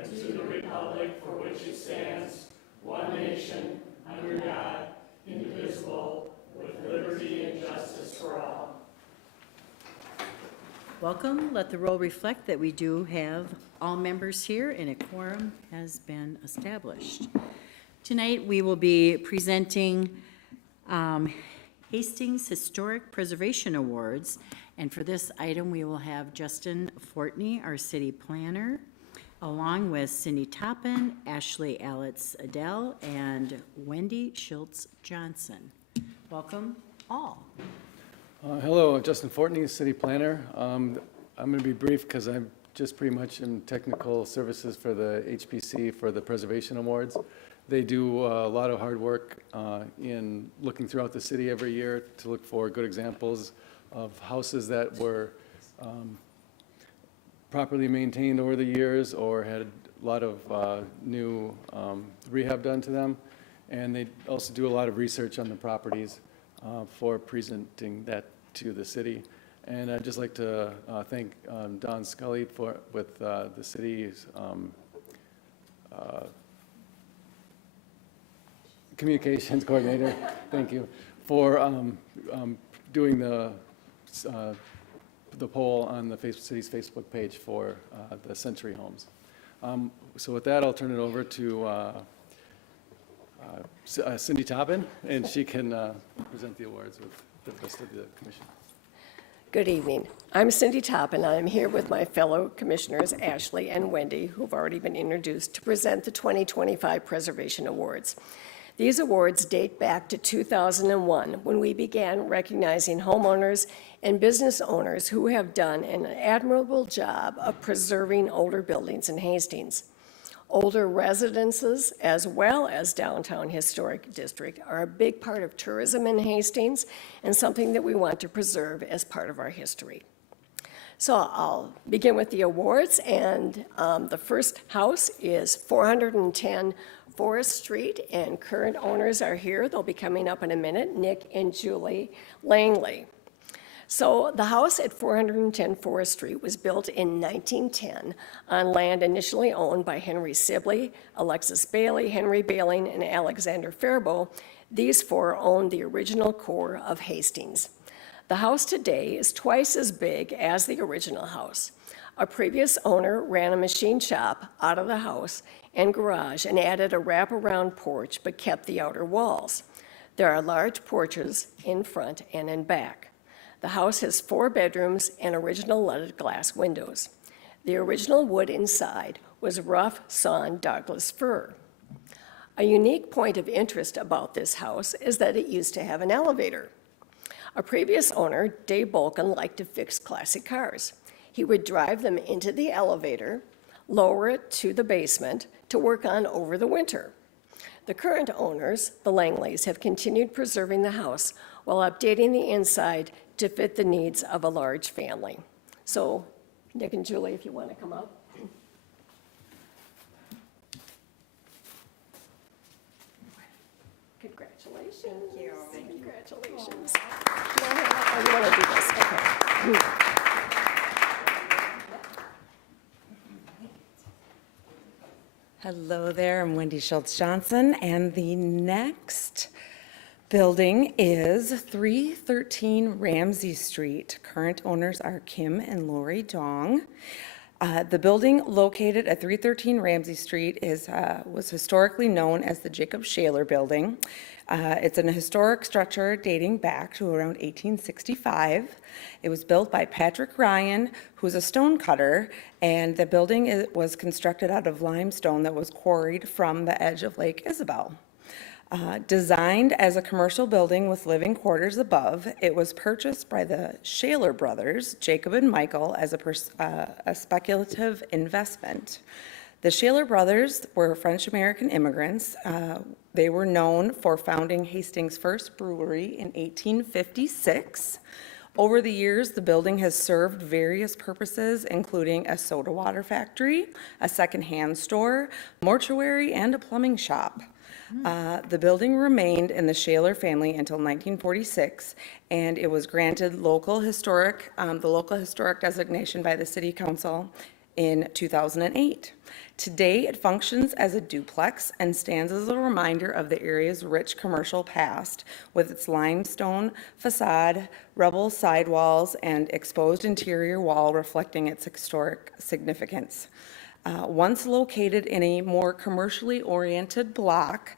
and to the republic for which it stands, one nation, under God, indivisible, with liberty and justice for all. Welcome. Let the roll reflect that we do have all members here and a quorum has been established. Tonight we will be presenting Hastings Historic Preservation Awards, and for this item we will have Justin Fortney, our city planner, along with Cindy Toppin, Ashley Alitz Adele, and Wendy Schultz Johnson. Welcome all. Hello, Justin Fortney, city planner. I'm going to be brief because I'm just pretty much in technical services for the HPC for the Preservation Awards. They do a lot of hard work in looking throughout the city every year to look for good examples of houses that were properly maintained over the years or had a lot of new rehab done to them. And they also do a lot of research on the properties for presenting that to the city. And I'd just like to thank Don Scully with the city's communications coordinator, thank you, for doing the poll on the city's Facebook page for the Century Homes. So with that, I'll turn it over to Cindy Toppin, and she can present the awards with the rest of the commission. Good evening. I'm Cindy Toppin. I'm here with my fellow commissioners, Ashley and Wendy, who've already been introduced, to present the 2025 Preservation Awards. These awards date back to 2001, when we began recognizing homeowners and business owners who have done an admirable job of preserving older buildings in Hastings. Older residences, as well as downtown historic district, are a big part of tourism in Hastings and something that we want to preserve as part of our history. So I'll begin with the awards, and the first house is 410 Forest Street, and current owners are here. They'll be coming up in a minute, Nick and Julie Langley. So the house at 410 Forest Street was built in 1910 on land initially owned by Henry Sibley, Alexis Bailey, Henry Baling, and Alexander Faribault. These four owned the original core of Hastings. The house today is twice as big as the original house. A previous owner ran a machine shop out of the house and garage and added a wraparound porch but kept the outer walls. There are large porches in front and in back. The house has 4 bedrooms and original leaded glass windows. The original wood inside was rough sawn Douglas fir. A unique point of interest about this house is that it used to have an elevator. A previous owner, Dave Bolkin, liked to fix classic cars. He would drive them into the elevator, lower it to the basement to work on over the winter. The current owners, the Langleys, have continued preserving the house while updating the inside to fit the needs of a large family. So, Nick and Julie, if you want to come up. Congratulations. Thank you. Congratulations. Oh, you want to do this? Okay. Hello there, I'm Wendy Schultz Johnson, and the next building is 313 Ramsey Street. Current owners are Kim and Lori Dong. The building located at 313 Ramsey Street was historically known as the Jacob Shaler Building. It's an historic structure dating back to around 1865. It was built by Patrick Ryan, who's a stone cutter, and the building was constructed out of limestone that was quarried from the edge of Lake Isabel. Designed as a commercial building with living quarters above, it was purchased by the Shaler brothers, Jacob and Michael, as a speculative investment. The Shaler brothers were French-American immigrants. They were known for founding Hastings' first brewery in 1856. Over the years, the building has served various purposes, including a soda water factory, a secondhand store, mortuary, and a plumbing shop. The building remained in the Shaler family until 1946, and it was granted the local historic designation by the City Council in 2008. Today, it functions as a duplex and stands as a reminder of the area's rich commercial past, with its limestone facade, rubble sidewalls, and exposed interior wall reflecting its historic significance. Once located in a more commercially oriented block,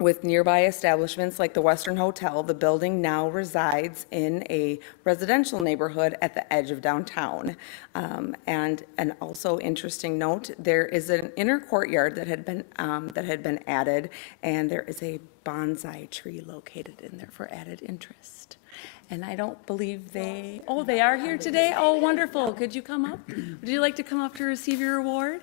with nearby establishments like the Western Hotel, the building now resides in a residential neighborhood at the edge of downtown. And an also interesting note, there is an inner courtyard that had been added, and there is a bonsai tree located in there for added interest. And I don't believe they are here today? Oh, wonderful. Could you come up? Would you like to come up to receive your award?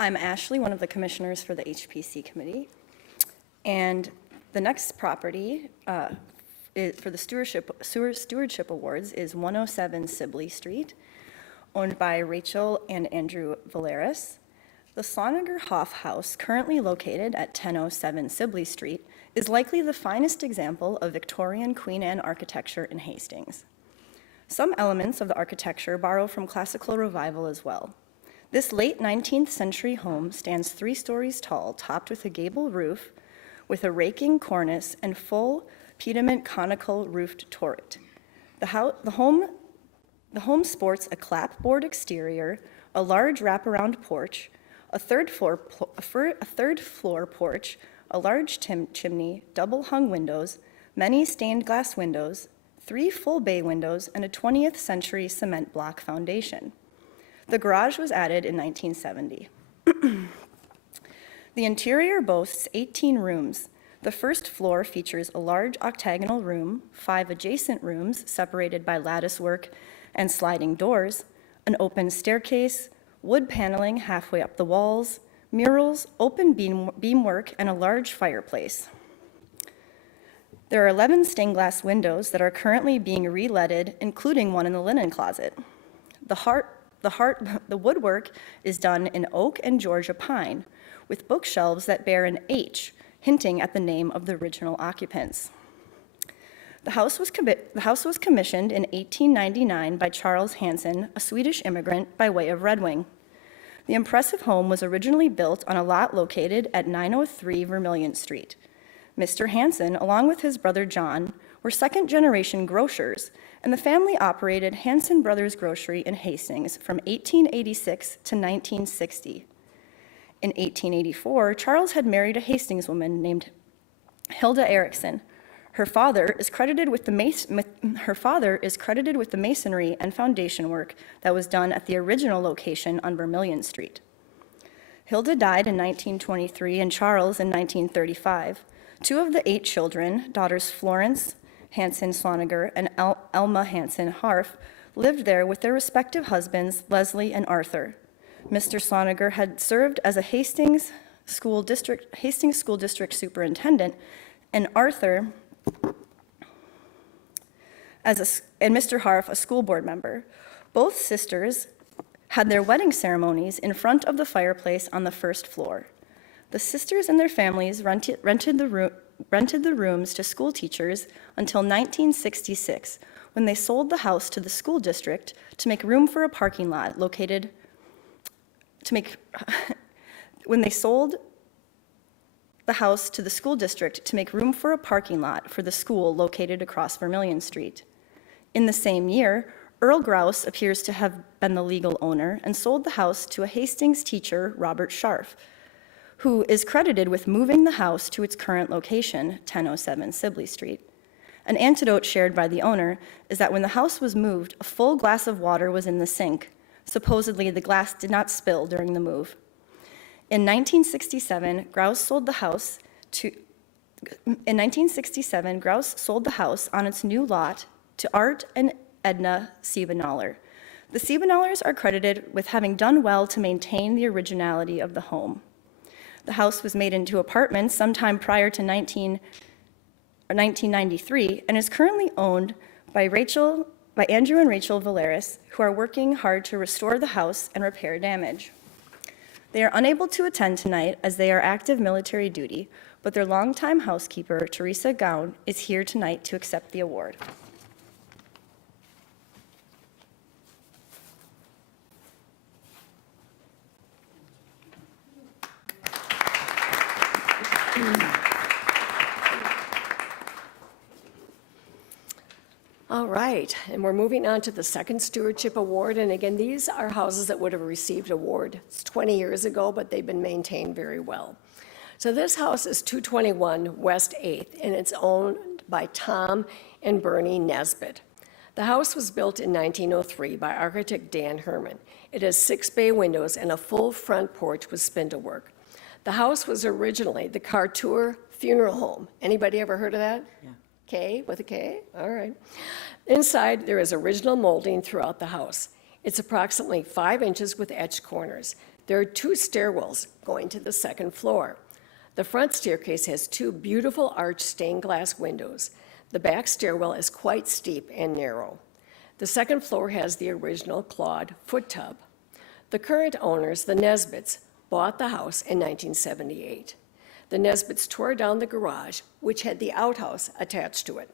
I'm Ashley, one of the commissioners for the HPC committee. And the next property for the stewardship awards is 107 Sibley Street, owned by Rachel and Andrew Valeris. The Sloniger Hoff House, currently located at 1007 Sibley Street, is likely the finest example of Victorian Queen Anne architecture in Hastings. Some elements of the architecture borrow from classical revival as well. This late 19th century home stands 3 stories tall, topped with a gable roof, with a raking cornice and full pediment conical roofed turret. The home sports a clapboard exterior, a large wraparound porch, a third floor porch, a large chimney, double hung windows, many stained glass windows, 3 full bay windows, and a 20th century cement block foundation. The garage was added in 1970. The interior boasts 18 rooms. The first floor features a large octagonal room, 5 adjacent rooms separated by latticework and sliding doors, an open staircase, wood paneling halfway up the walls, murals, open beamwork, and a large fireplace. There are 11 stained glass windows that are currently being re-leaded, including one in the linen closet. The woodwork is done in oak and Georgia pine, with bookshelves that bear an H, hinting at the name of the original occupants. The house was commissioned in 1899 by Charles Hansen, a Swedish immigrant by way of Red Wing. The impressive home was originally built on a lot located at 903 Vermilion Street. Mr. Hansen, along with his brother John, were second-generation grocers, and the family operated Hansen Brothers Grocery in Hastings from 1886 to 1960. In 1884, Charles had married a Hastings woman named Hilda Erickson. Her father is credited with the masonry and foundation work that was done at the original location on Vermilion Street. Hilda died in 1923 and Charles in 1935. 2 of the 8 children, daughters Florence Hansen Sloniger and Elma Hansen Harf, lived there with their respective husbands, Leslie and Arthur. Mr. Sloniger had served as a Hastings School District Superintendent, and Arthur and Mr. Harf a school board member. Both sisters had their wedding ceremonies in front of the fireplace on the first floor. The sisters and their families rented the rooms to school teachers until 1966, when they sold the house to the school district to make room for a parking lot when they sold the house to the school district to make room for a parking lot for the school located across Vermilion Street. In the same year, Earl Grouse appears to have been the legal owner and sold the house to a Hastings teacher, Robert Scharf, who is credited with moving the house to its current location, 1007 Sibley Street. An anecdote shared by the owner is that when the house was moved, a full glass of water was in the sink. Supposedly, the glass did not spill during the move. In 1967, Grouse sold the house on its new lot to Art and Edna Siebenoller. The Siebenollers are credited with having done well to maintain the originality of the home. The house was made into apartments sometime prior to 1993 and is currently owned by Rachel by Andrew and Rachel Valeris, who are working hard to restore the house and repair damage. They are unable to attend tonight as they are active military duty, but their longtime housekeeper, Teresa Gown, is here tonight to accept the award. All right, and we're moving on to the second stewardship award. And again, these are houses that would have received awards 20 years ago, but they've been maintained very well. So this house is 221 West 8th, and it's owned by Tom and Bernie Nesbitt. The house was built in 1903 by architect Dan Herman. It has 6 bay windows and a full front porch with spindlework. The house was originally the Cartour Funeral Home. Anybody ever heard of that? Yeah. K, with a K? All right. Inside, there is original molding throughout the house. It's approximately 5 inches with etched corners. There are 2 stairwells going to the second floor. The front staircase has 2 beautiful arched stained glass windows. The back stairwell is quite steep and narrow. The second floor has the original clawed foot tub. The current owners, the Nesbitts, bought the house in 1978. The Nesbitts tore down the garage, which had the outhouse attached to it.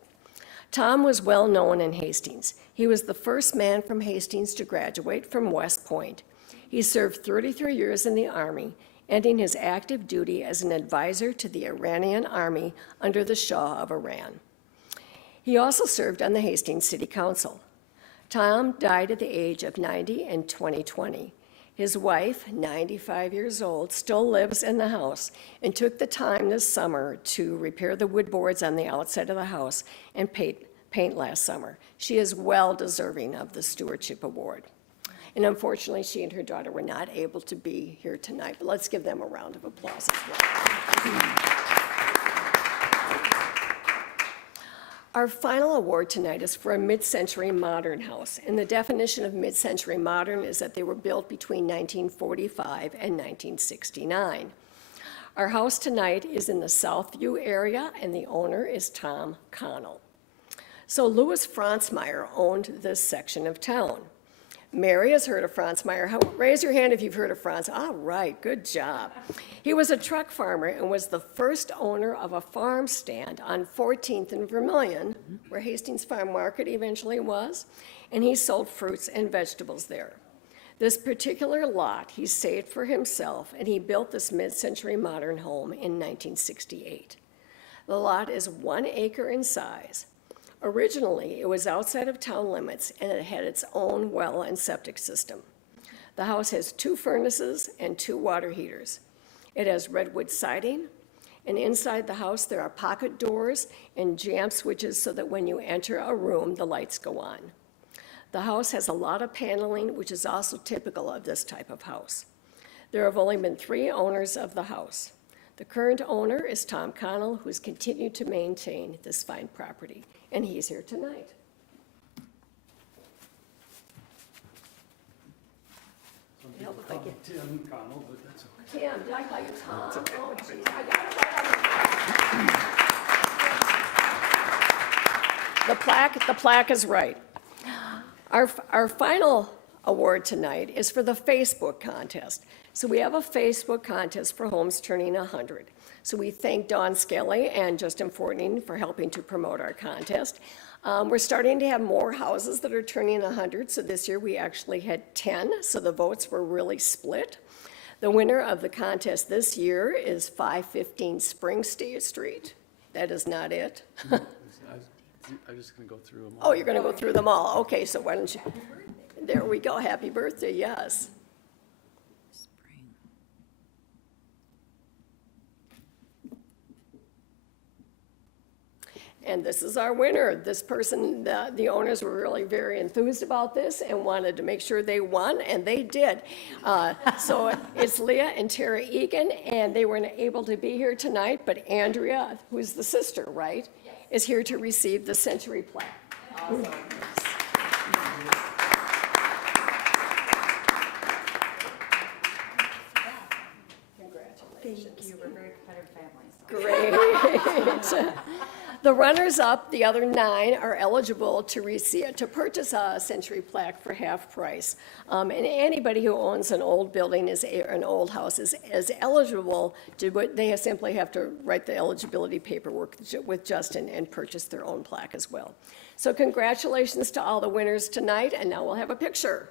Tom was well known in Hastings. He was the first man from Hastings to graduate from West Point. He served 33 years in the Army, ending his active duty as an advisor to the Iranian army under the Shah of Iran. He also served on the Hastings City Council. Tom died at the age of 90 in 2020. His wife, 95 years old, still lives in the house and took the time this summer to repair the wood boards on the outside of the house and paint last summer. She is well deserving of the Stewardship Award. And unfortunately, she and her daughter were not able to be here tonight, but let's give them a round of applause as well. Our final award tonight is for a mid-century modern house, and the definition of mid-century modern is that they were built between 1945 and 1969. Our house tonight is in the Southview area, and the owner is Tom Connell. So Louis Franzmeyer owned this section of town. Mary has heard of Franzmeyer. Raise your hand if you've heard of Franz. All right, good job. He was a truck farmer and was the first owner of a farm stand on 14th and Vermilion, where Hastings Farm Market eventually was, and he sold fruits and vegetables there. This particular lot he saved for himself, and he built this mid-century modern home in 1968. The lot is 1 acre in size. Originally, it was outside of town limits, and it had its own well and septic system. The house has 2 furnaces and 2 water heaters. It has redwood siding, and inside the house there are pocket doors and jamb switches so that when you enter a room, the lights go on. The house has a lot of paneling, which is also typical of this type of house. There have only been 3 owners of the house. The current owner is Tom Connell, who's continued to maintain this fine property, and he's here tonight. Help if I get Tim Connell, but that's okay. Tim, did I call you Tom? Oh, geez, I got it right. The plaque is right. Our final award tonight is for the Facebook contest. So we have a Facebook contest for homes turning 100. So we thank Dawn Skelly and Justin Fortney for helping to promote our contest. We're starting to have more houses that are turning 100. So this year we actually had 10. So the votes were really split. The winner of the contest this year is 515 Spring Street. That is not it. I'm just going to go through them all. Oh, you're going to go through them all. Okay, so why don't you? There we go. Happy birthday, yes. And this is our winner. This person, the owners were really very enthused about this and wanted to make sure they won, and they did. So it's Leah and Tara Egan, and they weren't able to be here tonight, but Andrea, who's the sister, right, is here to receive the century plaque. Awesome. Congratulations. Thank you. We're very competitive families. Great. The runners-up, the other 9, are eligible to purchase a Century plaque for half price. And anybody who owns an old building, an old house, is eligible to, they simply have to write the eligibility paperwork with Justin and purchase their own plaque as well. So congratulations to all the winners tonight, and now we'll have a picture.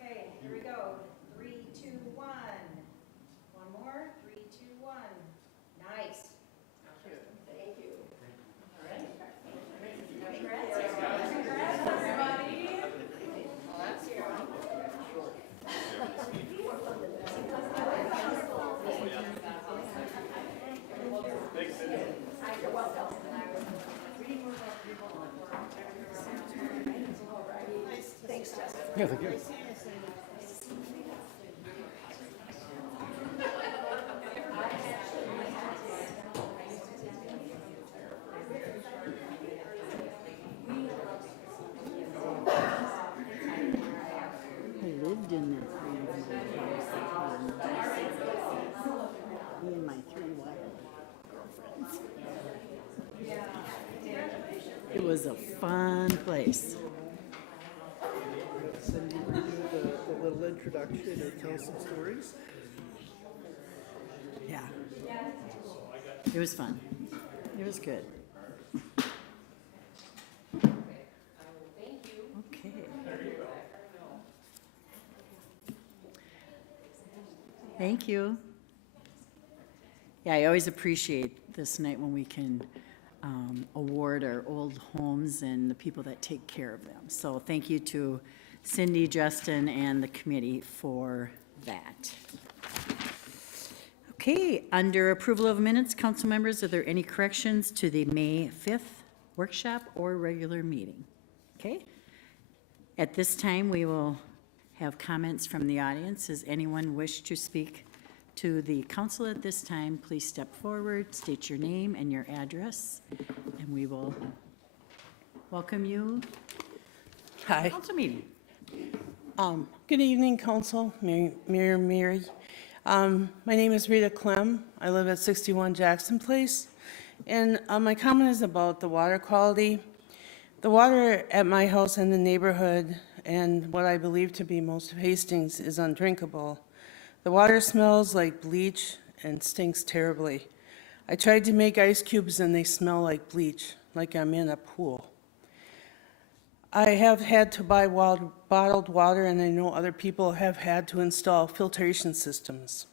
Okay, here we go. 3, 2, 1. One more. 3, 2, 1. Nice. Thank you. Thanks, Justin. Yeah, thank you. I lived in that kind of house. Me and my 3 wild girlfriends. It was a fun place. Cindy, will you do the little introduction and tell some stories? Yeah. It was fun. It was good. Okay. Thank you. Yeah, I always appreciate this night when we can award our old homes and the people that take care of them. So thank you to Cindy, Justin, and the committee for that. Okay, under approval of minutes, council members, are there any corrections to the May 5th workshop or regular meeting? Okay. At this time, we will have comments from the audience. Does anyone wish to speak to the council at this time? Please step forward, state your name and your address, and we will welcome you to Hi. the council meeting. Good evening, Council, Mayor Mary. My name is Rita Clem. I live at 61 Jackson Place. And my comment is about the water quality. The water at my house and the neighborhood, and what I believe to be most of Hastings, is undrinkable. The water smells like bleach and stinks terribly. I tried to make ice cubes and they smell like bleach, like I'm in a pool. I have had to buy bottled water, and I know other people have had to install filtration systems.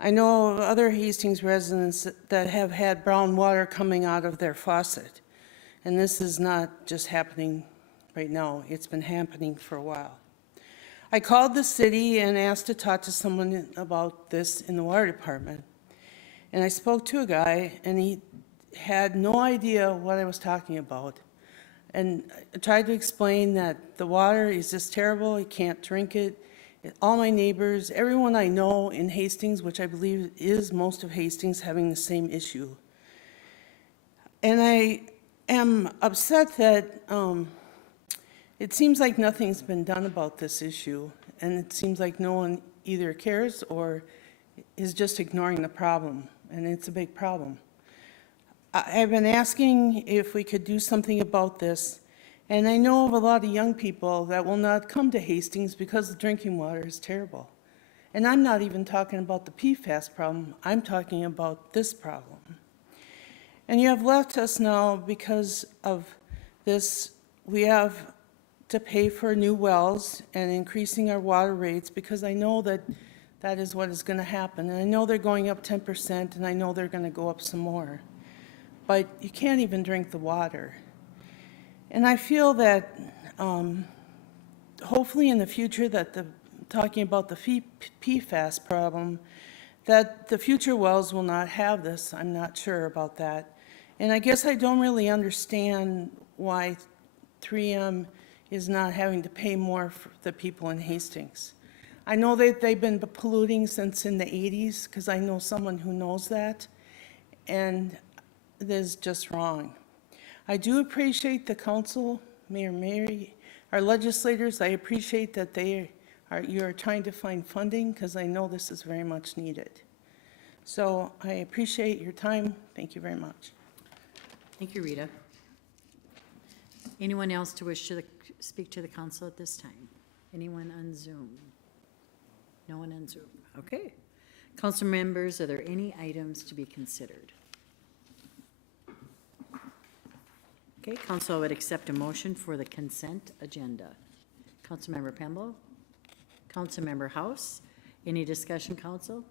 I know of other Hastings residents that have had brown water coming out of their faucet. And this is not just happening right now, it's been happening for a while. I called the city and asked to talk to someone about this in the water department. And I spoke to a guy, and he had no idea what I was talking about. And I tried to explain that the water is just terrible, you can't drink it. All my neighbors, everyone I know in Hastings, which I believe is most of Hastings, having the same issue. And I am upset that it seems like nothing's been done about this issue, and it seems like no one either cares or is just ignoring the problem, and it's a big problem. I've been asking if we could do something about this, and I know of a lot of young people that will not come to Hastings because the drinking water is terrible. And I'm not even talking about the PFAS problem, I'm talking about this problem. And you have left us now because of this. We have to pay for new wells and increasing our water rates, because I know that that is what is going to happen. And I know they're going up 10%, and I know they're going to go up some more. But you can't even drink the water. And I feel that hopefully in the future that talking about the PFAS problem, that the future wells will not have this. I'm not sure about that. And I guess I don't really understand why 3M is not having to pay more for the people in Hastings. I know that they've been polluting since in the 80s, because I know someone who knows that, and it is just wrong. I do appreciate the council, Mayor Mary, our legislators. I appreciate that you are trying to find funding, because I know this is very much needed. So I appreciate your time. Thank you very much. Thank you, Rita. Anyone else to wish to speak to the council at this time? Anyone on Zoom? No one on Zoom. Okay. Council members, are there any items to be considered? Okay, council would accept a motion for the consent agenda. Councilmember Pemble? Councilmember House? Any discussion, council?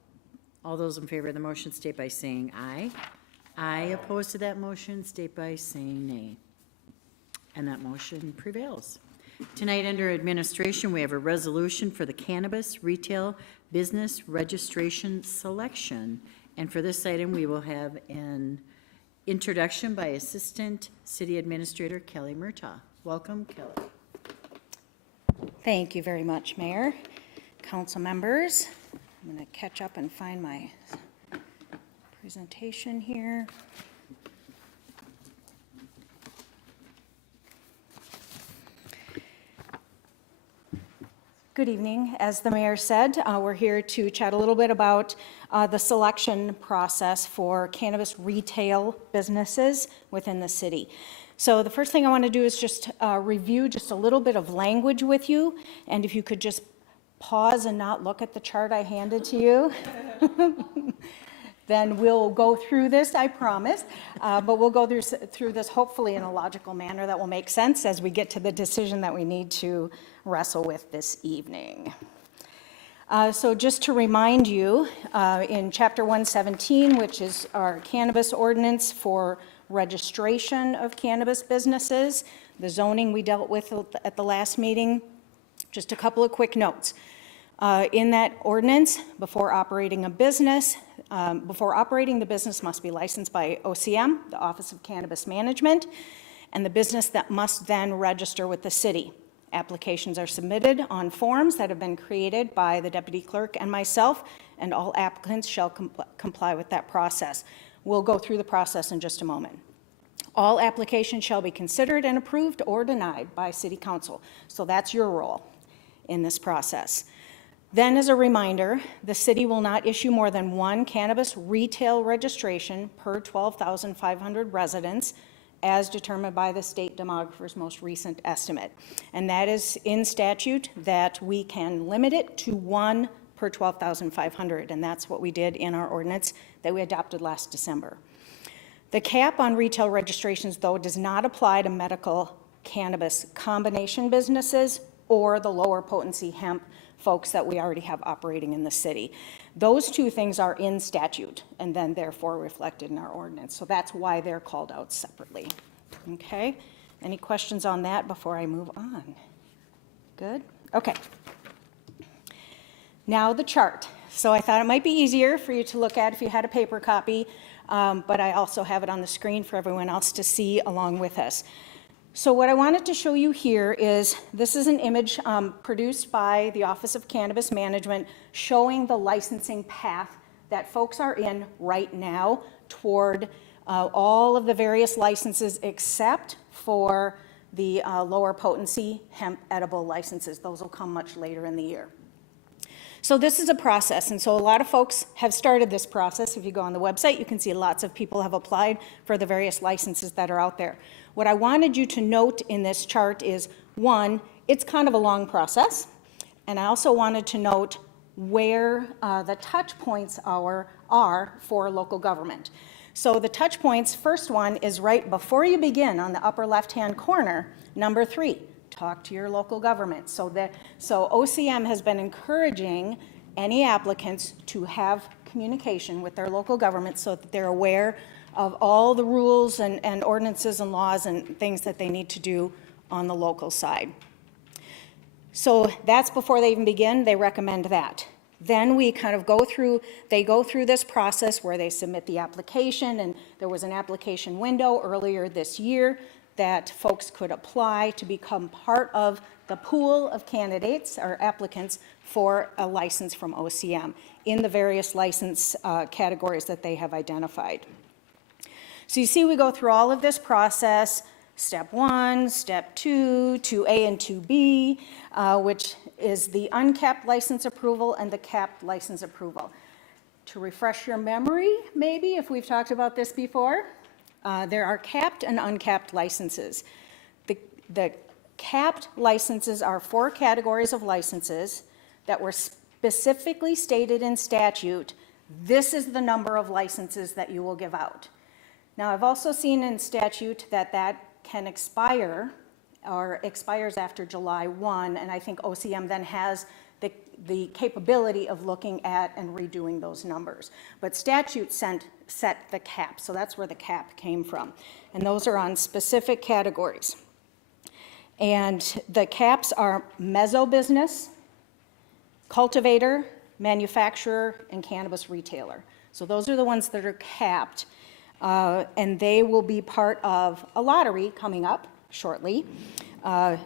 All those in favor of the motion state by saying aye. Aye. Opposed to that motion state by saying nay. And that motion prevails. Tonight, under administration, we have a resolution for the cannabis retail business registration selection. And for this item, we will have an introduction by Assistant City Administrator Kelly Murtaugh. Welcome, Kelly. Thank you very much, Mayor. Council members, I'm going to catch up and find my presentation here. Good evening. As the mayor said, we're here to chat a little bit about the selection process for cannabis retail businesses within the city. So the first thing I want to do is just review just a little bit of language with you, and if you could just pause and not look at the chart I handed to you. Then we'll go through this, I promise, but we'll go through this hopefully in a logical manner that will make sense as we get to the decision that we need to wrestle with this evening. So just to remind you, in Chapter 117, which is our cannabis ordinance for registration of cannabis businesses, the zoning we dealt with at the last meeting, just a couple of quick notes. In that ordinance, before operating the business must be licensed by OCM, the Office of Cannabis Management, and the business that must then register with the city. Applications are submitted on forms that have been created by the deputy clerk and myself, and all applicants shall comply with that process. We'll go through the process in just a moment. All applications shall be considered and approved or denied by City Council. So that's your role in this process. Then, as a reminder, the city will not issue more than one cannabis retail registration per 12,500 residents, as determined by the state demographer's most recent estimate. And that is in statute that we can limit it to one per 12,500, and that's what we did in our ordinance that we adopted last December. The cap on retail registrations, though, does not apply to medical cannabis combination businesses or the lower potency hemp folks that we already have operating in the city. Those two things are in statute and then therefore reflected in our ordinance. So that's why they're called out separately. Okay? Any questions on that before I move on? Good? Okay. Now the chart. So I thought it might be easier for you to look at if you had a paper copy, but I also have it on the screen for everyone else to see along with us. So what I wanted to show you here is, this is an image produced by the Office of Cannabis Management showing the licensing path that folks are in right now toward all of the various licenses except for the lower potency hemp edible licenses. Those will come much later in the year. So this is a process, and so a lot of folks have started this process. If you go on the website, you can see lots of people have applied for the various licenses that are out there. What I wanted you to note in this chart is, one, it's kind of a long process, and I also wanted to note where the touch points are for local government. So the touch points, first one is right before you begin on the upper left-hand corner, number 3. Talk to your local government. So OCM has been encouraging any applicants to have communication with their local government so that they're aware of all the rules and ordinances and laws and things that they need to do on the local side. So that's before they even begin, they recommend that. Then we kind of they go through this process where they submit the application, and there was an application window earlier this year that folks could apply to become part of the pool of candidates or applicants for a license from OCM in the various license categories that they have identified. So you see we go through all of this process, step 1, step 2, 2A and 2B, which is the uncapped license approval and the capped license approval. To refresh your memory, maybe, if we've talked about this before, there are capped and uncapped licenses. The capped licenses are 4 categories of licenses that were specifically stated in statute. This is the number of licenses that you will give out. Now, I've also seen in statute that can expire or expires after July 1, and I think OCM then has the capability of looking at and redoing those numbers. But statute set the cap, so that's where the cap came from. And those are on specific categories. And the caps are mezzo business, cultivator, manufacturer, and cannabis retailer. So those are the ones that are capped, and they will be part of a lottery coming up shortly.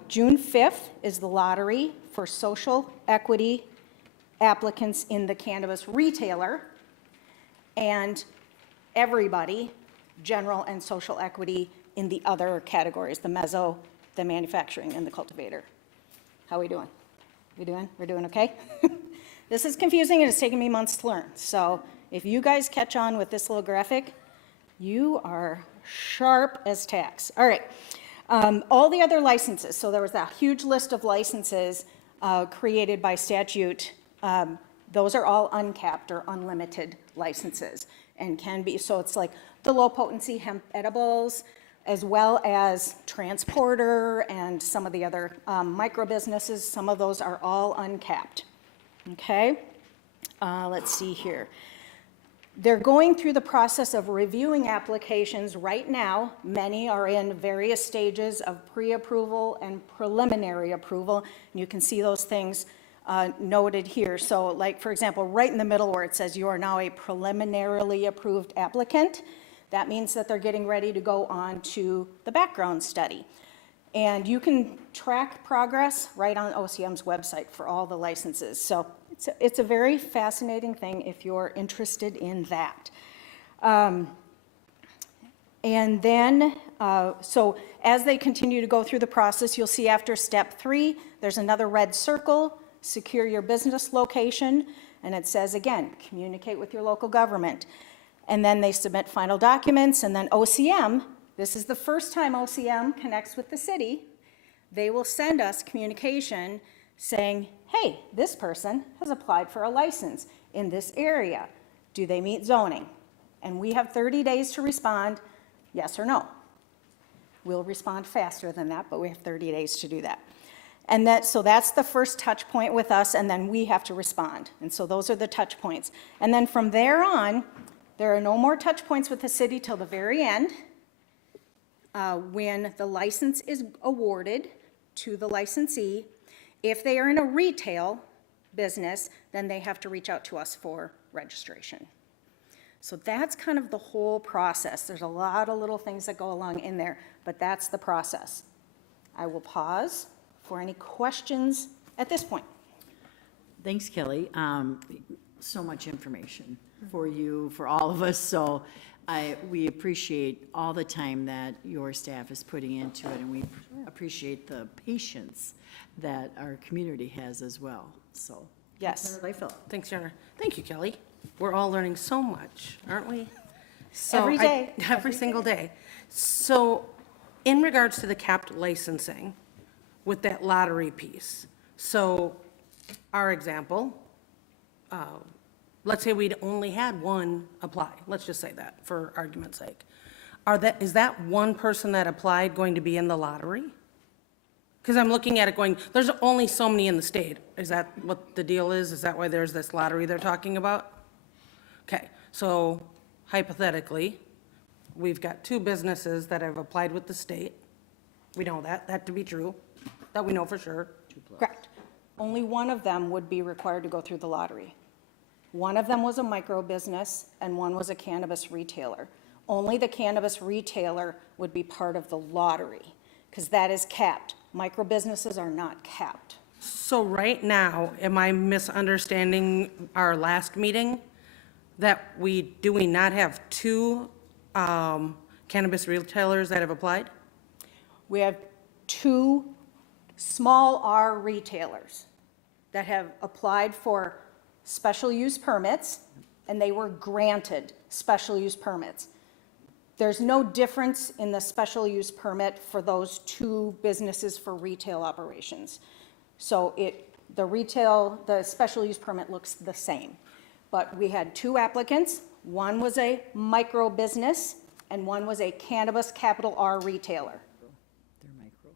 June 5th is the lottery for social equity applicants in the cannabis retailer, and everybody, general and social equity, in the other categories, the mezzo, the manufacturing, and the cultivator. How are we doing? We're doing okay? This is confusing and it's taken me months to learn. So if you guys catch on with this little graphic, you are sharp as tacks. All right. All the other licenses, so there was that huge list of licenses created by statute. Those are all uncapped or unlimited licenses and can be, so it's like the low potency hemp edibles, as well as transporter and some of the other micro businesses. Some of those are all uncapped. Okay, let's see here. They're going through the process of reviewing applications right now. Many are in various stages of pre-approval and preliminary approval. And you can see those things noted here. So like, for example, right in the middle where it says you are now a preliminarily approved applicant, that means that they're getting ready to go on to the background study. And you can track progress right on OCM's website for all the licenses. So it's a very fascinating thing if you're interested in that. And then, so as they continue to go through the process, you'll see after step 3, there's another red circle, secure your business location, and it says again, communicate with your local government. And then they submit final documents, and then OCM, this is the first time OCM connects with the city, they will send us communication saying, hey, this person has applied for a license in this area. Do they meet zoning? And we have 30 days to respond, yes or no. We'll respond faster than that, but we have 30 days to do that. And so that's the first touch point with us, and then we have to respond. And so those are the touch points. And then from there on, there are no more touch points with the city till the very end, when the license is awarded to the licensee. If they are in a retail business, then they have to reach out to us for registration. So that's kind of the whole process. There's a lot of little things that go along in there, but that's the process. I will pause for any questions at this point. Thanks, Kelly. So much information for you, for all of us. So we appreciate all the time that your staff is putting into it, and we appreciate the patience that our community has as well. So Yes. that's what I felt. Thanks, Jenna. Thank you, Kelly. We're all learning so much, aren't we? So Every day. Every single day. So in regards to the capped licensing with that lottery piece, so our example, let's say we'd only had one apply. Let's just say that for argument's sake. Is that one person that applied going to be in the lottery? Because I'm looking at it going, there's only so many in the state. Is that what the deal is? Is that why there's this lottery they're talking about? Okay, so hypothetically, we've got 2 businesses that have applied with the state. We know that to be true, that we know for sure. Correct. Only one of them would be required to go through the lottery. One of them was a micro business and one was a cannabis retailer. Only the cannabis retailer would be part of the lottery, because that is capped. Micro businesses are not capped. So right now, am I misunderstanding our last meeting? That do we not have 2 cannabis retailers that have applied? We have 2 small R retailers that have applied for special use permits, and they were granted special use permits. There's no difference in the special use permit for those 2 businesses for retail operations. So the special use permit looks the same. But we had 2 applicants. One was a micro business and one was a cannabis capital R retailer. They're micro.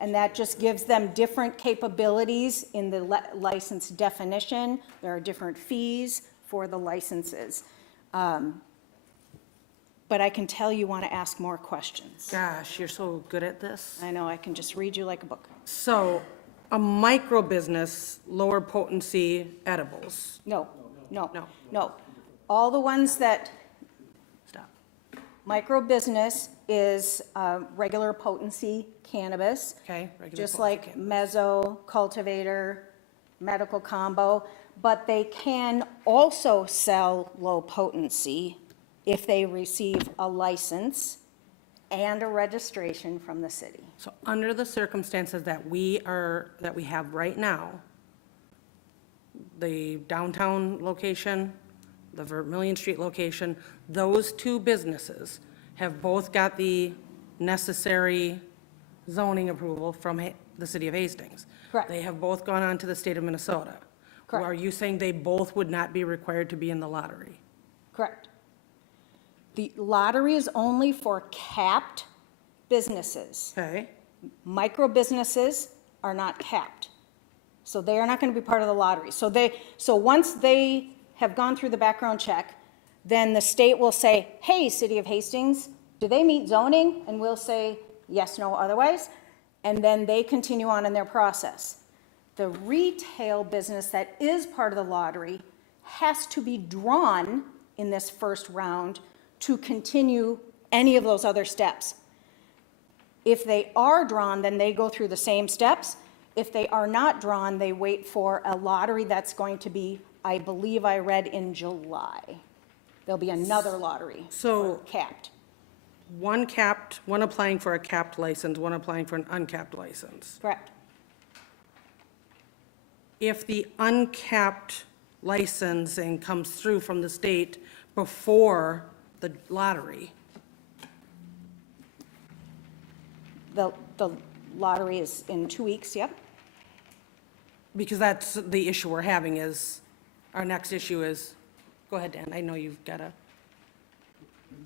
And that just gives them different capabilities in the license definition. There are different fees for the licenses. But I can tell you want to ask more questions. Gosh, you're so good at this. I know, I can just read you like a book. So a micro business, lower potency edibles. No, no, No. no. All the ones that, Stop. micro business is regular potency cannabis. Okay, regular Just potency like cannabis. mezzo, cultivator, medical combo, but they can also sell low potency if they receive a license and a registration from the city. So under the circumstances that we have right now, the downtown location, the Vermillion Street location, those 2 businesses have both got the necessary zoning approval from the city of Hastings. Correct. They have both gone on to the state of Minnesota. Correct. Are you saying they both would not be required to be in the lottery? Correct. The lottery is only for capped businesses. Okay, Micro businesses are not capped. So they are not going to be part of the lottery. So once they have gone through the background check, then the state will say, hey, City of Hastings, do they meet zoning? And we'll say, yes, no, otherwise. And then they continue on in their process. The retail business that is part of the lottery has to be drawn in this first round to continue any of those other steps. If they are drawn, then they go through the same steps. If they are not drawn, they wait for a lottery that's going to be, I believe I read, in July. There'll be another lottery So- for capped. one capped, one applying for a capped license, one applying for an uncapped license. Correct. If the uncapped licensing comes through from the state before the lottery, The lottery is in 2 weeks, yep. because that's the issue we're having is, our next issue is, go ahead, Dan, I know you've got a.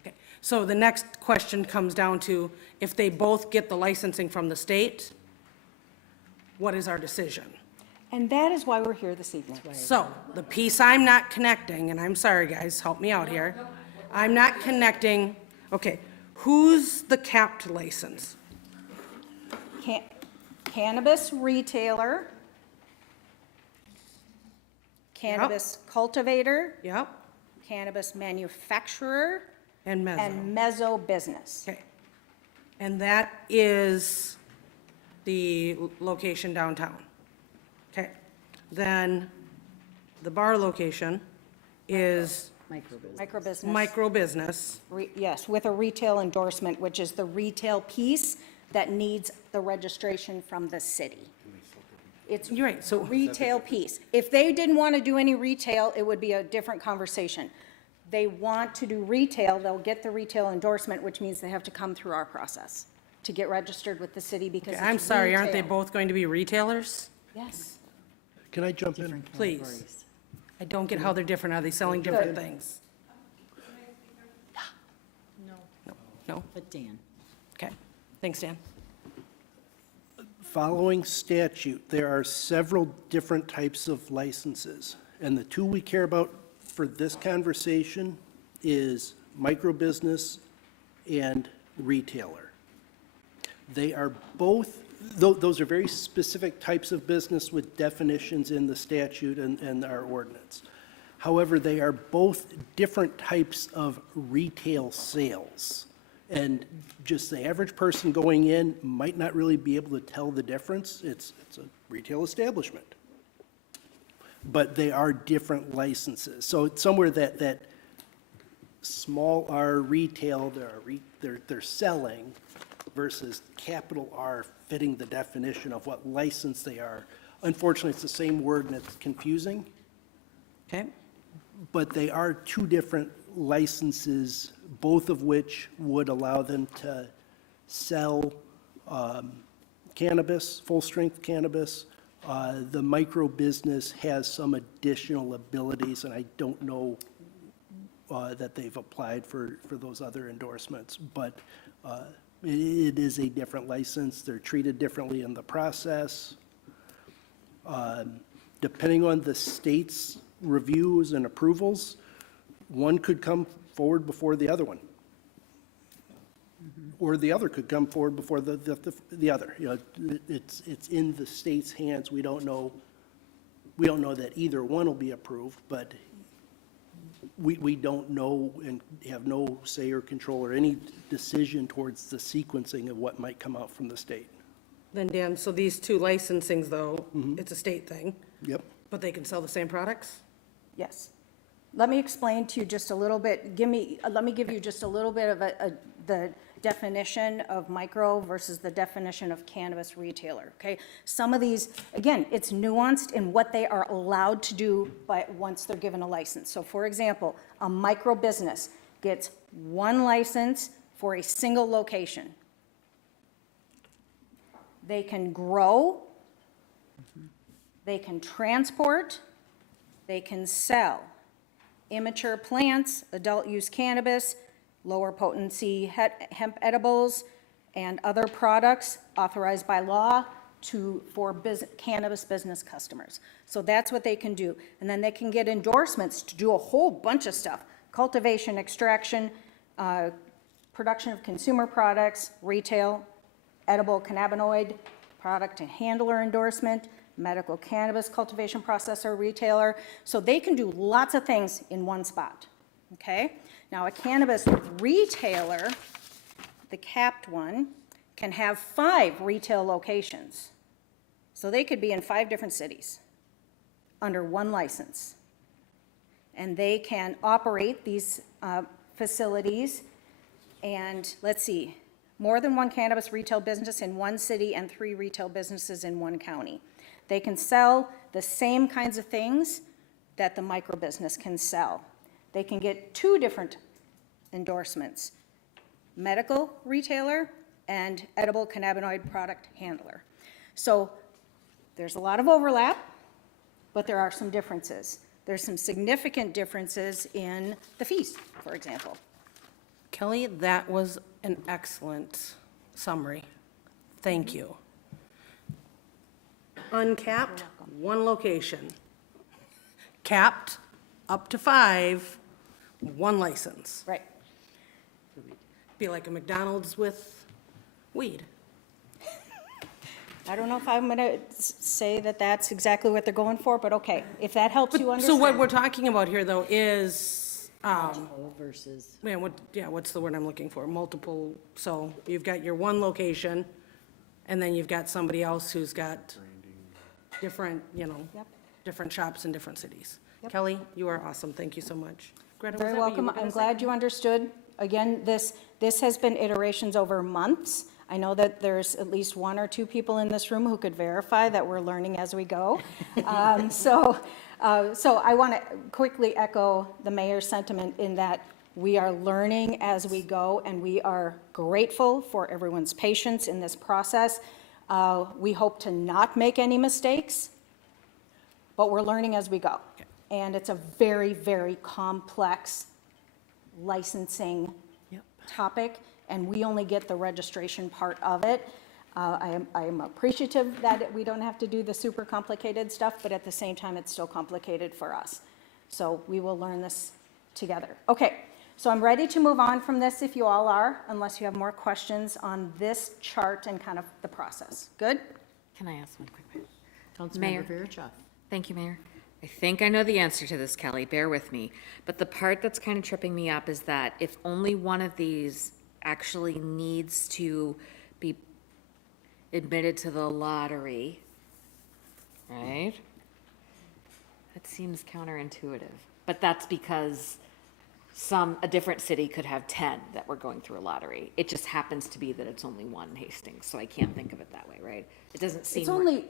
Okay, so the next question comes down to, if they both get the licensing from the state, what is our decision? And that is why we're here this evening. So, the piece I'm not connecting, and I'm sorry, guys, help me out here. I'm not connecting, okay, who's the capped license? Cannabis retailer, cannabis cultivator, Yep, cannabis manufacturer, and mezzo. and mezzo business. Okay. And that is the location downtown. Okay. Then the bar location is Micro business. Micro business. micro business. Yes, with a retail endorsement, which is the retail piece that needs the registration from the city. It's You're right, so- retail piece. If they didn't want to do any retail, it would be a different conversation. They want to do retail, they'll get the retail endorsement, which means they have to come through our process to get registered with the city because it's I'm sorry, aren't they retail. both going to be retailers? Yes. Can I jump in? Different Please. categories. I don't get how they're different. Are they selling different things? No? But Dan, Okay, thanks, Dan. Following statute, there are several different types of licenses, and the two we care about for this conversation is microbusiness and retailer. They are both, those are very specific types of business with definitions in the statute and our ordinance. However, they are both different types of retail sales. And just the average person going in might not really be able to tell the difference. It's a retail establishment. But they are different licenses. So it's somewhere that small R retail, they're selling versus capital R fitting the definition of what license they are. Unfortunately, it's the same word and it's confusing, Okay, but they are two different licenses, both of which would allow them to sell cannabis, full-strength cannabis. The micro business has some additional abilities, and I don't know that they've applied for those other endorsements, but it is a different license. They're treated differently in the process. Depending on the state's reviews and approvals, one could come forward before the other one. Or the other could come forward before the other. You know, it's in the state's hands. We don't know that either one will be approved, but we don't know and have no say or control or any decision towards the sequencing of what might come out from the state. then Dan, so these two licensings though, it's a state thing, Yep. but they can sell the same products? Yes. Let me explain to you just a little bit, let me give you just a little bit of the definition of micro versus the definition of cannabis retailer, okay? Some of these, again, it's nuanced in what they are allowed to do once they're given a license. So for example, a micro business gets one license for a single location. They can grow, they can transport, they can sell immature plants, adult use cannabis, lower potency hemp edibles, and other products authorized by law for cannabis business customers. So that's what they can do. And then they can get endorsements to do a whole bunch of stuff: cultivation, extraction, production of consumer products, retail, edible cannabinoid product and handler endorsement, medical cannabis cultivation processor, retailer. So they can do lots of things in one spot, okay? Now, a cannabis retailer, the capped one, can have 5 retail locations. So they could be in 5 different cities under one license. And they can operate these facilities and, let's see, more than one cannabis retail business in one city and 3 retail businesses in one county. They can sell the same kinds of things that the micro business can sell. They can get 2 different endorsements: medical retailer and edible cannabinoid product handler. So there's a lot of overlap, but there are some differences. There's some significant differences in the fees, for example. Kelly, that was an excellent summary. Thank you. Uncapped, one location. Capped, up to 5, one license. Right. Be like a McDonald's with weed. I don't know if I'm going to say that that's exactly what they're going for, but okay, if that helps you So understand. what we're talking about here, though, is, Versus, what's the word I'm looking for? Multiple, so you've got your one location, and then you've got somebody else who's got different, Yep. different shops in different cities. Kelly, you are awesome. Thank you so much. Greta, was Very that what you welcome. were gonna I'm say? glad you understood. Again, this has been iterations over months. I know that there's at least 1 or 2 people in this room who could verify that we're learning as we go. So I want to quickly echo the mayor's sentiment in that we are learning as we go, and we are grateful for everyone's patience in this process. We hope to not make any mistakes, but we're learning as we go. And it's a very, very complex licensing topic, and we only get the registration part of it. I am appreciative that we don't have to do the super complicated stuff, but at the same time, it's still complicated for us. So we will learn this together. Okay, so I'm ready to move on from this if you all are, unless you have more questions on this chart and kind of the process. Good? Can I ask one quick question? Councilmember Verichov. Thank you, Mayor. I think I know the answer to this, Kelly, bear with me. But the part that's kind of tripping me up is that if only one of these actually needs to be admitted to the lottery, right? That seems counterintuitive. But that's because a different city could have 10 that were going through a lottery. It just happens to be that it's only one in Hastings, so I can't think of it that way, right? It doesn't seem. It's only,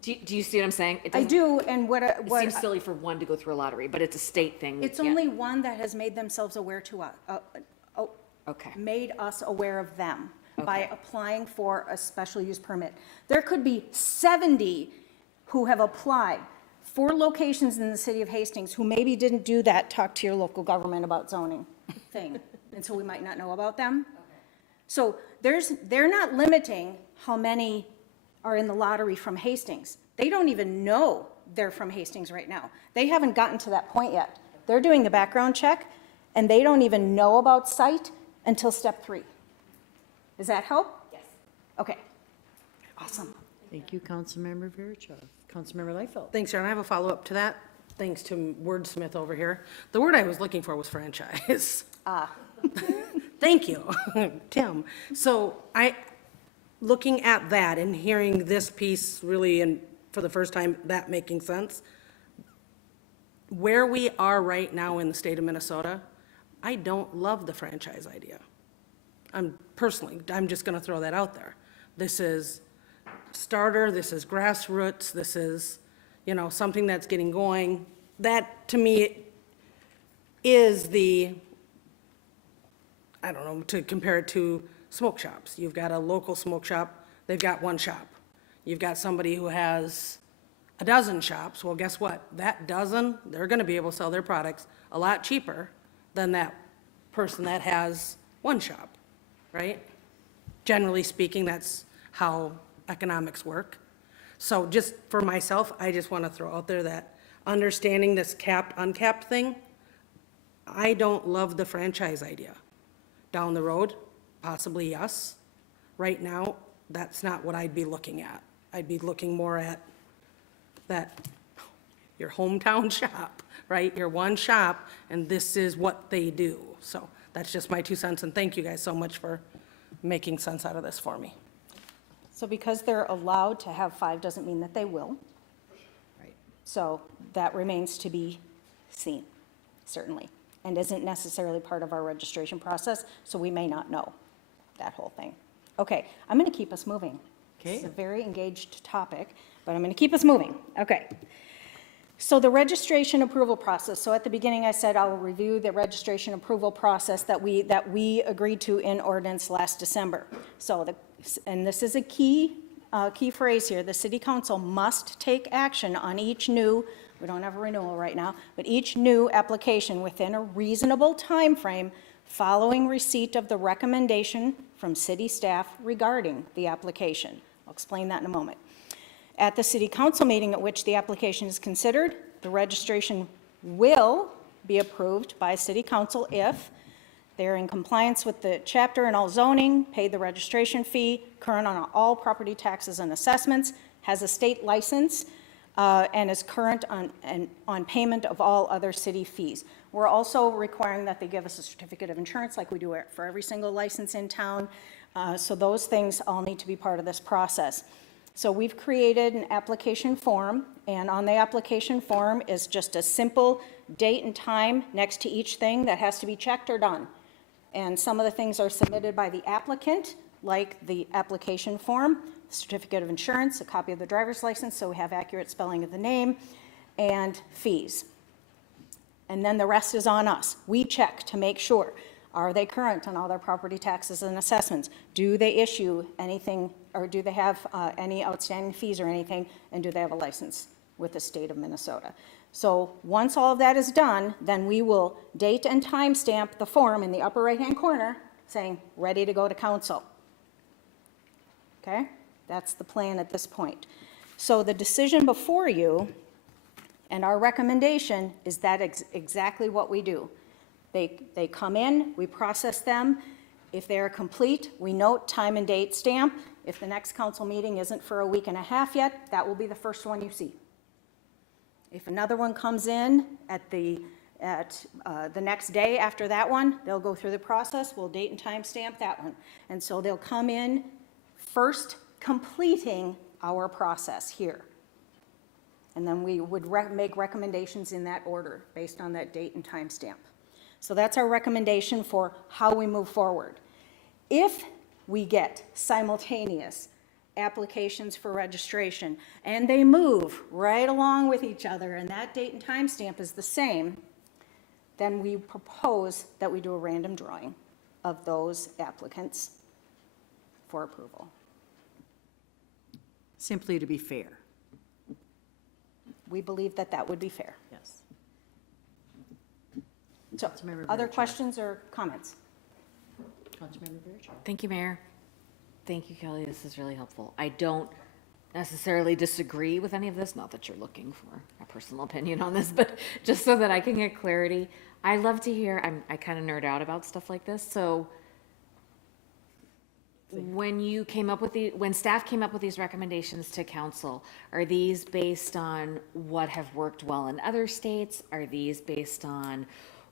Do you see what I'm saying? It I doesn't- do, and It seems silly for one to go through a lottery, but it's a state thing. it's Yeah. only one that has made themselves aware to us, Okay. made us aware of them by Okay. applying for a special use permit. There could be 70 who have applied for locations in the city of Hastings who maybe didn't do that talk to your local government about zoning thing, and so we might not know about them. So they're not limiting how many are in the lottery from Hastings. They don't even know they're from Hastings right now. They haven't gotten to that point yet. They're doing the background check, and they don't even know about site until step 3. Does that help? Yes. Okay. Awesome. Thank you, Councilmember Verichov. Councilmember Liefeld. Thanks, Sharon. I have a follow-up to that, thanks to Wordsmith over here. The word I was looking for was franchise. Thank you, Tim. So looking at that and hearing this piece really, and for the first time, that making sense, where we are right now in the state of Minnesota, I don't love the franchise idea. I'm just gonna throw that out there. This is starter, this is grassroots, this is, something that's getting going. That, to me, is I don't know, to compare it to smoke shops. You've got a local smoke shop, they've got one shop. You've got somebody who has a dozen shops. Well, guess what? That dozen, they're gonna be able to sell their products a lot cheaper than that person that has one shop, right? Generally speaking, that's how economics work. So just for myself, I just want to throw out there that understanding this capped, uncapped thing, I don't love the franchise idea. Down the road, possibly yes. Right now, that's not what I'd be looking at. I'd be looking more at that, your hometown shop, right? Your one shop, and this is what they do. So that's just my 2 cents, and thank you guys so much for making sense out of this for me. So because they're allowed to have 5 doesn't mean that they will. Right. So that remains to be seen, certainly, and isn't necessarily part of our registration process, so we may not know that whole thing. Okay, I'm going to keep us moving. This is a very engaged topic, but I'm going to keep us moving. Okay. So the registration approval process. So at the beginning, I said I will review the registration approval process that we agreed to in ordinance last December. So and this is a key phrase here. The city council must take action on each new, we don't have a renewal right now, but each new application within a reasonable time frame following receipt of the recommendation from city staff regarding the application. I'll explain that in a moment. At the city council meeting at which the application is considered, the registration will be approved by city council if they're in compliance with the chapter and all zoning, paid the registration fee, current on all property taxes and assessments, has a state license, and is current on payment of all other city fees. We're also requiring that they give us a certificate of insurance like we do for every single license in town. So those things all need to be part of this process. So we've created an application form, and on the application form is just a simple date and time next to each thing that has to be checked or done. And some of the things are submitted by the applicant, like the application form, certificate of insurance, a copy of the driver's license, so we have accurate spelling of the name, and fees. And then the rest is on us. We check to make sure. Are they current on all their property taxes and assessments? Do they issue anything, or do they have any outstanding fees or anything? And do they have a license with the state of Minnesota? So once all of that is done, then we will date and time stamp the form in the upper right-hand corner saying, ready to go to council. Okay? That's the plan at this point. So the decision before you and our recommendation is that exactly what we do. They come in, we process them. If they're complete, we note time and date stamp. If the next council meeting isn't for a week and a half yet, that will be the first one you see. If another one comes in at the next day after that one, they'll go through the process, we'll date and time stamp that one. And so they'll come in first completing our process here. And then we would make recommendations in that order based on that date and time stamp. So that's our recommendation for how we move forward. If we get simultaneous applications for registration and they move right along with each other and that date and time stamp is the same, then we propose that we do a random drawing of those applicants for approval. Simply to be fair. We believe that that would be fair. Yes. So, Councilmember other Bergeron. questions or comments? Councilmember Bergeron. Thank you, Mayor. Thank you, Kelly. This is really helpful. I don't necessarily disagree with any of this, not that you're looking for a personal opinion on this, but just so that I can get clarity. I love to hear, I kind of nerd out about stuff like this, so when you came up with when staff came up with these recommendations to council, are these based on what have worked well in other states? Are these based on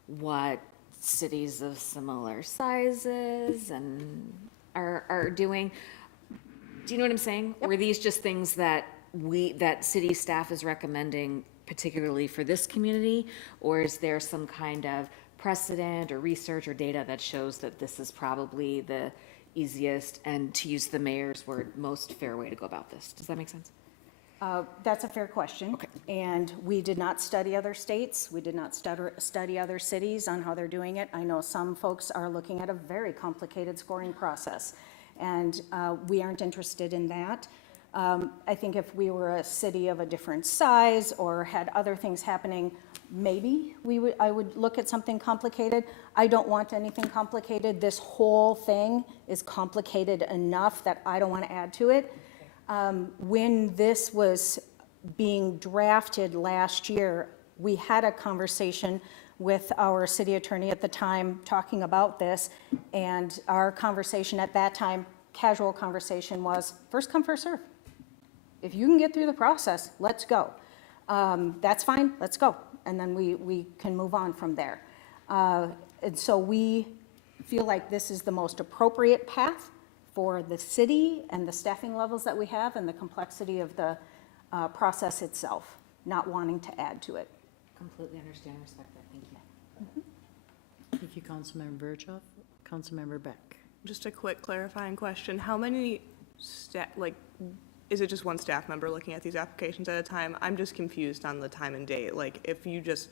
what cities of similar sizes and are doing? Do you know what I'm saying? Yep. Were these just things that that city staff is recommending particularly for this community? Or is there some kind of precedent or research or data that shows that this is probably the easiest and, to use the mayor's word, most fair way to go about this? Does that make sense? That's a fair question. Okay. And we did not study other states. We did not study other cities on how they're doing it. I know some folks are looking at a very complicated scoring process, and we aren't interested in that. I think if we were a city of a different size or had other things happening, maybe I would look at something complicated. I don't want anything complicated. This whole thing is complicated enough that I don't want to add to it. When this was being drafted last year, we had a conversation with our city attorney at the time talking about this, and our conversation at that time, casual conversation, was first come, first serve. If you can get through the process, let's go. That's fine, let's go. And then we can move on from there. And so we feel like this is the most appropriate path for the city and the staffing levels that we have and the complexity of the process itself, not wanting to add to it. Completely understand and respect that. Thank you. Thank you, Councilmember Bergeron. Councilmember Beck. Just a quick clarifying question. How many is it just one staff member looking at these applications at a time? I'm just confused on the time and date. Like, if you just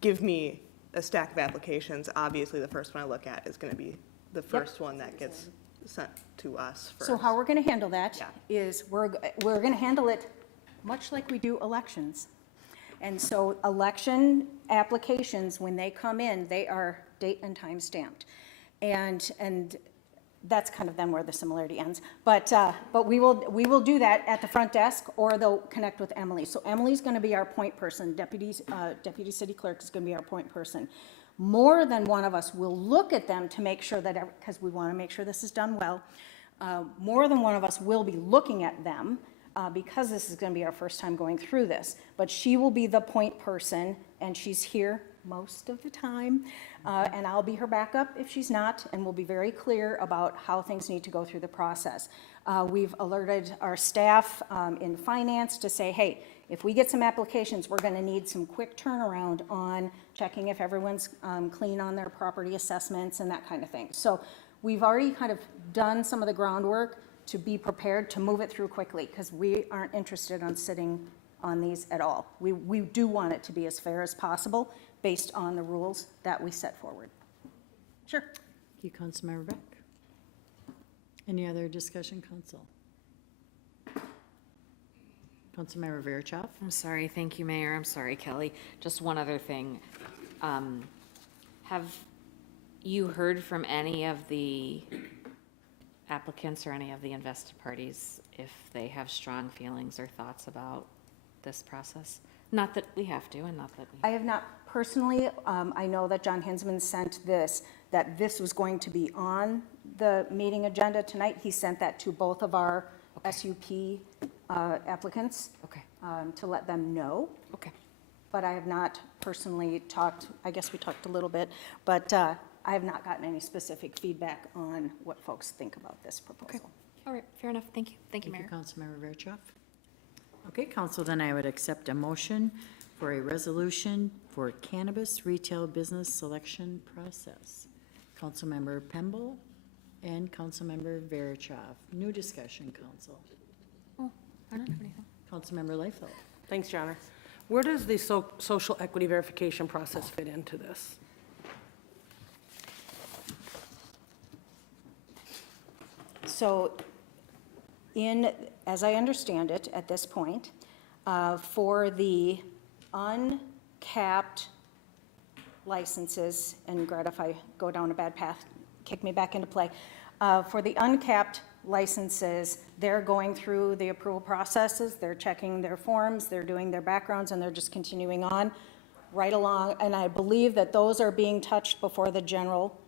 give me a stack of applications, obviously the first one I look at is going to be the first one that gets sent to us first. So how we're going to handle that Yeah. is we're going to handle it much like we do elections. And so election applications, when they come in, they are date and time stamped. And that's kind of then where the similarity ends. But we will do that at the front desk, or they'll connect with Emily. So Emily's going to be our point person. Deputy City Clerk is going to be our point person. More than one of us will look at them to make sure that, because we want to make sure this is done well, more than one of us will be looking at them because this is going to be our first time going through this. But she will be the point person, and she's here most of the time, and I'll be her backup if she's not, and we'll be very clear about how things need to go through the process. We've alerted our staff in finance to say, hey, if we get some applications, we're going to need some quick turnaround on checking if everyone's clean on their property assessments and that kind of thing. So we've already kind of done some of the groundwork to be prepared to move it through quickly, because we aren't interested in sitting on these at all. We do want it to be as fair as possible based on the rules that we set forward. Sure. Thank you, Councilmember Beck. Any other discussion, Council? Councilmember Verchoff. I'm sorry. Thank you, Mayor. I'm sorry, Kelly. Just one other thing. Have you heard from any of the applicants or any of the invested parties if they have strong feelings or thoughts about this process? Not that we have to, and not that we. I have not personally, I know that John Hinsman sent this, that this was going to be on the meeting agenda tonight. He sent that to both of our SUP applicants. Okay. To let them know. Okay. But I have not personally talked, I guess we talked a little bit, but I have not gotten any specific feedback on what folks think about this proposal. All right, fair enough. Thank you. Thank you, Thank you, Mayor. Councilmember Verchoff. Okay, council, then I would accept a motion for a resolution for cannabis retail business selection process. Councilmember Pemble and Councilmember Verchoff. New discussion, council. Oh, I don't have anything. Councilmember Liefeld. Thanks, Jonna. Where does the social equity verification process fit into this? So as I understand it at this point, for the uncapped licenses, and Greta, if I go down a bad path, kick me back into play. For the uncapped licenses, they're going through the approval processes, they're checking their forms, they're doing their backgrounds, and they're just continuing on right along. And I believe that those are being touched before the general,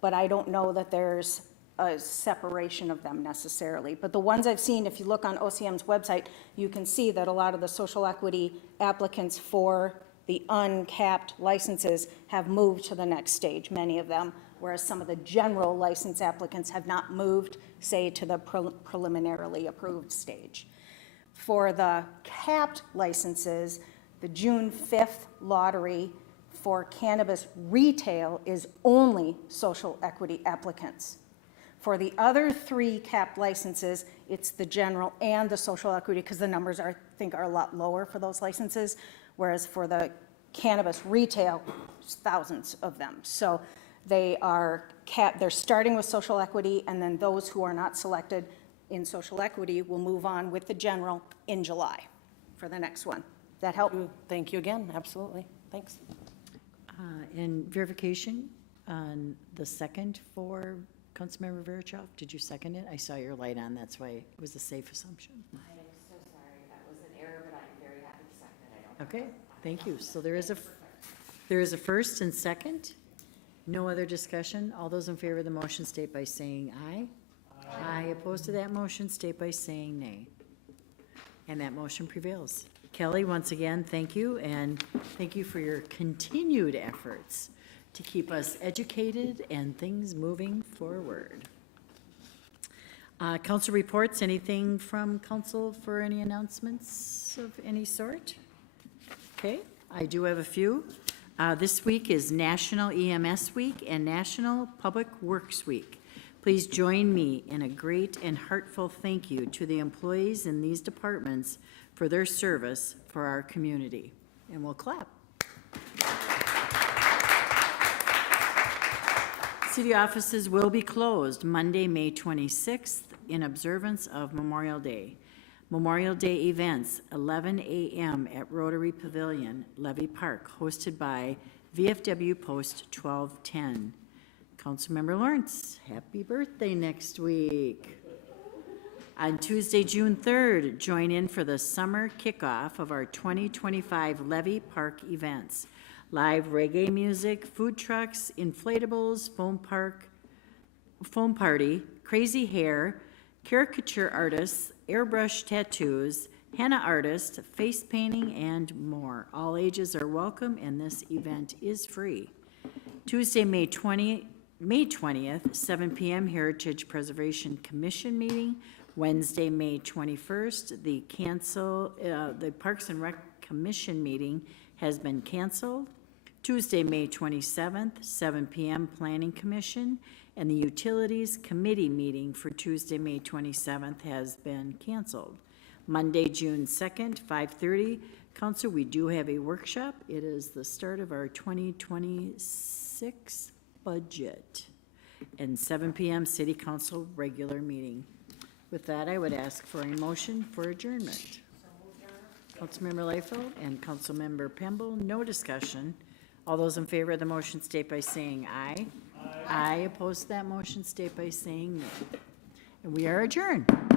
but I don't know that there's a separation of them necessarily. But the ones I've seen, if you look on OCM's website, you can see that a lot of the social equity applicants for the uncapped licenses have moved to the next stage, many of them, whereas some of the general license applicants have not moved, say, to the preliminarily approved stage. For the capped licenses, the June 5th lottery for cannabis retail is only social equity applicants. For the other 3 capped licenses, it's the general and the social equity, because the numbers I think are a lot lower for those licenses, whereas for the cannabis retail, there's thousands of them. So they are they're starting with social equity, and then those who are not selected in social equity will move on with the general in July for the next one. That help? Thank you again, absolutely. Thanks. And verification on the second for Councilmember Verchoff, did you second it? I saw your light on, that's why it was a safe assumption. I am so sorry. That was an error, but I'm very happy to second it. I don't. Okay, thank you. So there is a first and second. No other discussion. All those in favor of the motion state by saying aye. Aye. Opposed to that motion state by saying nay. And that motion prevails. Kelly, once again, thank you, and thank you for your continued efforts to keep us educated and things moving forward. Council reports, anything from council for any announcements of any sort? Okay, I do have a few. This week is National EMS Week and National Public Works Week. Please join me in a great and heartfelt thank you to the employees in these departments for their service for our community. And we'll clap. City offices will be closed Monday, May 26th in observance of Memorial Day. Memorial Day events, 11 a.m. at Rotary Pavilion, Levy Park, hosted by VFW Post 1210. Councilmember Lawrence, happy birthday next week. On Tuesday, June 3rd, join in for the summer kickoff of our 2025 Levy Park events. Live reggae music, food trucks, inflatables, foam party, crazy hair, caricature artists, airbrush tattoos, henna artists, face painting, and more. All ages are welcome, and this event is free. Tuesday, May 20th, 7 p.m. Heritage Preservation Commission meeting. Wednesday, May 21st, the Parks and Rec Commission meeting has been canceled. Tuesday, May 27th, 7 p.m. Planning Commission, and the Utilities Committee meeting for Tuesday, May 27th has been canceled. Monday, June 2nd, 5:30. Council, we do have a workshop. It is the start of our 2026 budget. And 7 p.m. City Council regular meeting. With that, I would ask for a motion for adjournment. Councilmember Liefeld and Councilmember Pemble, no discussion. All those in favor of the motion state by saying aye. Aye. Aye, opposed to that motion, state by saying nay. And we are adjourned.